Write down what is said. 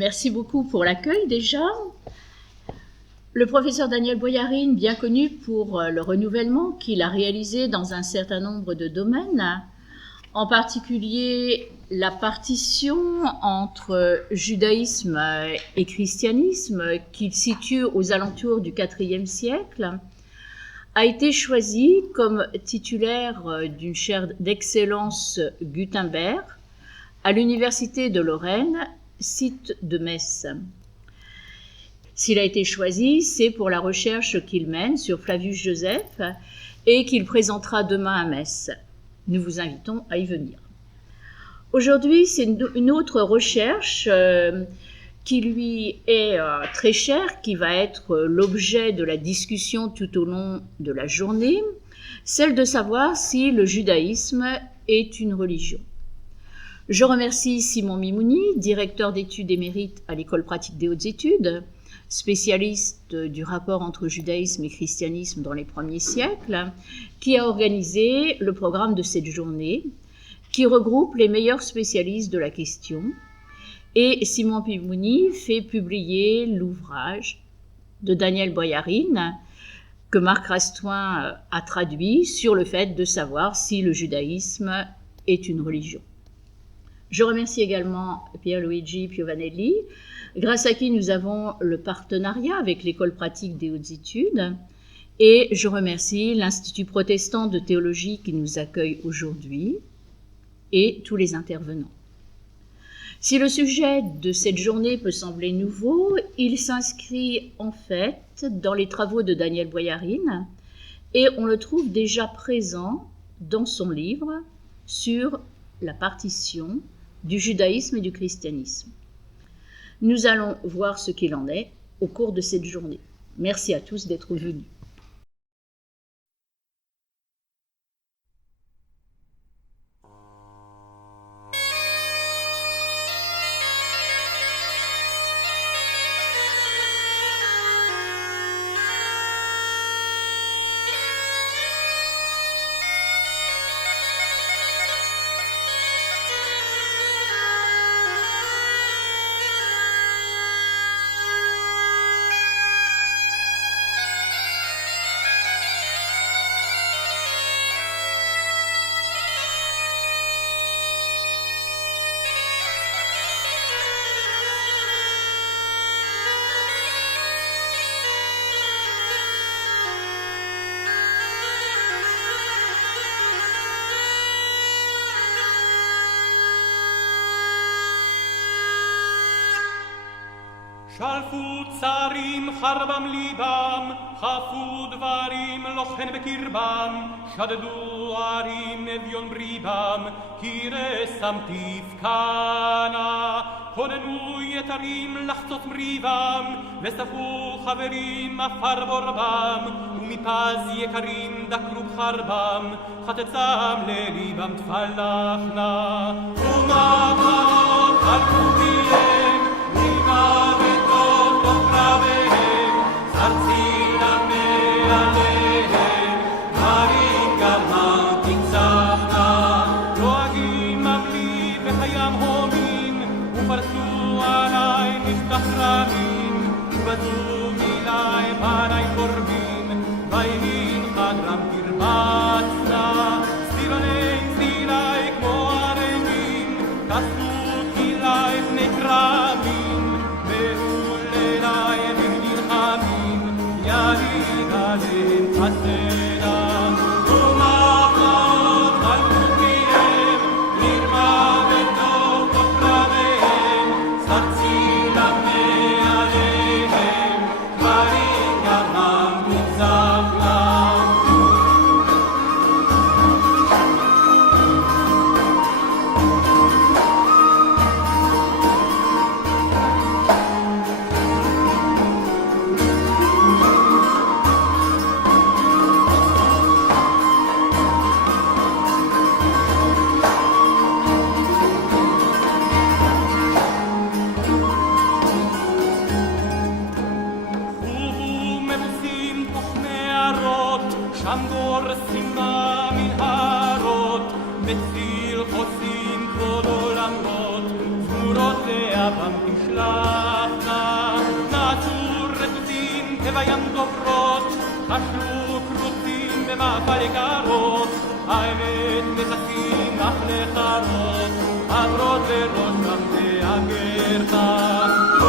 Merci beaucoup pour l'accueil déjà. Le professeur Daniel Boyarin, bien connu pour le renouvellement qu'il a réalisé dans un certain nombre de domaines, en particulier la partition entre judaïsme et christianisme qu'il situe aux alentours du IVe siècle, a été choisi comme titulaire d'une chaire d'excellence Gutenberg à l'Université de Lorraine, site de Metz. S'il a été choisi, c'est pour la recherche qu'il mène sur Flavius Joseph et qu'il présentera demain à Metz. Nous vous invitons à y venir. Aujourd'hui, c'est une autre recherche qui lui est très chère, qui va être l'objet de la discussion tout au long de la journée, celle de savoir si le judaïsme est une religion. Je remercie Simon Mimouni, directeur d'études émérite à l'École pratique des hautes études, spécialiste du rapport entre judaïsme et christianisme dans les premiers siècles, qui a organisé le programme de cette journée, qui regroupe les meilleurs spécialistes de la question. Et Simon Mimouni fait publier l'ouvrage de Daniel Boyarin, que Marc Rastoin a traduit, sur le fait de savoir si le judaïsme est une religion. Je remercie également Pierluigi Piovanelli, grâce à qui nous avons le partenariat avec l'École pratique des hautes études, et je remercie l'Institut protestant de théologie qui nous accueille aujourd'hui, et tous les intervenants. Si le sujet de cette journée peut sembler nouveau, il s'inscrit en fait dans les travaux de Daniel Boyarin, et on le trouve déjà présent dans son livre sur la partition du judaïsme et du christianisme. Nous allons voir ce qu'il en est au cours de cette journée. Merci à tous d'être venus. שלפו צרים חרבם ליבם, חפו דברים לוחן בקרבם, שדדו ערים אביון בריבם, כי רסם תפקנה. כוננו יתרים לחצות מריבם, וספו חברים עפר בורבם, ומפז יקרים דקרו בחרבם, חטצם לליבם תפלחנה. ומחנות חלקו פיהם, ריבה וטוב לא קרביהם, צרצינה מעליהם, דברים גרמם תנצחנה. לועגים מבלי וחיים הומים, ופרצו עלי נפתח רמים, ובזו מילי פני קורבים, ויהין חדרם תרבצנה. סטירוני סטילי כמו ערמים, כסו כילי בני קרבים, מעוללי ונלחמים, יריד עליהם חסנה. ומחנות חלקו פיהם, נרמה וטוב תוך קרביהם, צרצינה מעליהם, דברים גרמם תנצחנה. שם גורסים במנהרות, בציר חוסים כל עולמות, זמורות לאבם תשלח. כבים דוברות, חשלו כרוצים במעפל יקרות, האמת מכסים לך לחרות, עברות לראשם והגרתה.